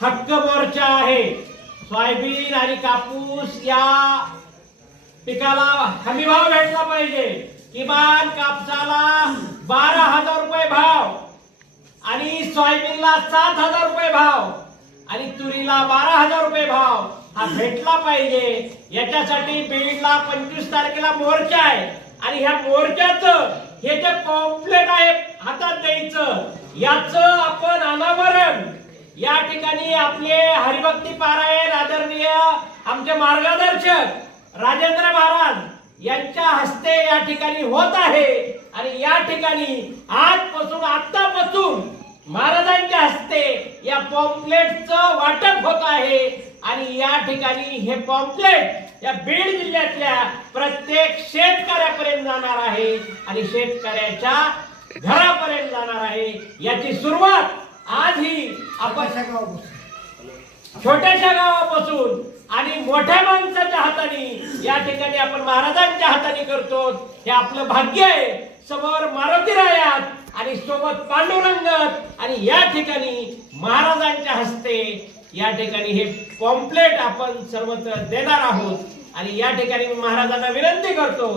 हक्क मोर्चा आहे. सोयाबीन आणि कापूस या पिकाला हमी भाव भेटला पाहिजे. किमान कापसाला बारा हजार रुपये भाव आणि सोयाबीनला सात हजार रुपये भाव आणि तुरीला बारा हजार रुपये भाव हा भेटला पाहिजे. याच्यासाठी बीडला पंचवीस तारखेला मोर्चा आहे. आणि ह्या मोर्चाचं हे जे पॉम्पलेट आहे हातात द्यायचं याच आपण अनावरण या ठिकाणी आपले हरिभक्ती पारायण आदरणीय आमचे मार्गदर्शक राजेंद्र महाराज यांच्या हस्ते या ठिकाणी होत आहे. आणि या ठिकाणी आजपासून आतापासून महाराजांच्या हस्ते या पॉम्पलेटचं वाटप होत आहे. आणि या ठिकाणी हे पॉम्पलेट या बीड जिल्ह्यातल्या प्रत्येक शेतकऱ्यापर्यंत जाणार आहे. आणि शेतकऱ्याच्या घरापर्यंत जाणार आहे. याची सुरुवात आज आपण छोट्याशा गावापासून आणि मोठ्या माणसाच्या हाताने या ठिकाणी आपण महाराजांच्या हाताने करतो. हे आपलं भाग्य आहे. समोर मारुती रायात आणि सोबत पांडुरंगत आणि या ठिकाणी महाराजांच्या हस्ते या ठिकाणी हे पॉम्प्लेट आपण सर्वत्र देणार आहोत. आणि या ठिकाणी मी महाराजांना विनंती करतो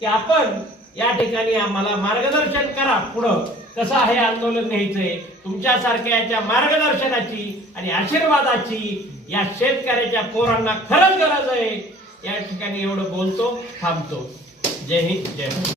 की आपण या ठिकाणी आम्हाला मार्गदर्शन करा पुढं. कसं हे आंदोलन न्यायचंय तुमच्यासारख्या याच्या मार्गदर्शनाची आणि आशीर्वादाची या शेतकऱ्याच्या पोरांना खरंच गरज आहे. या ठिकाणी एवढं बोलतो थांबतो. जय हिंद जय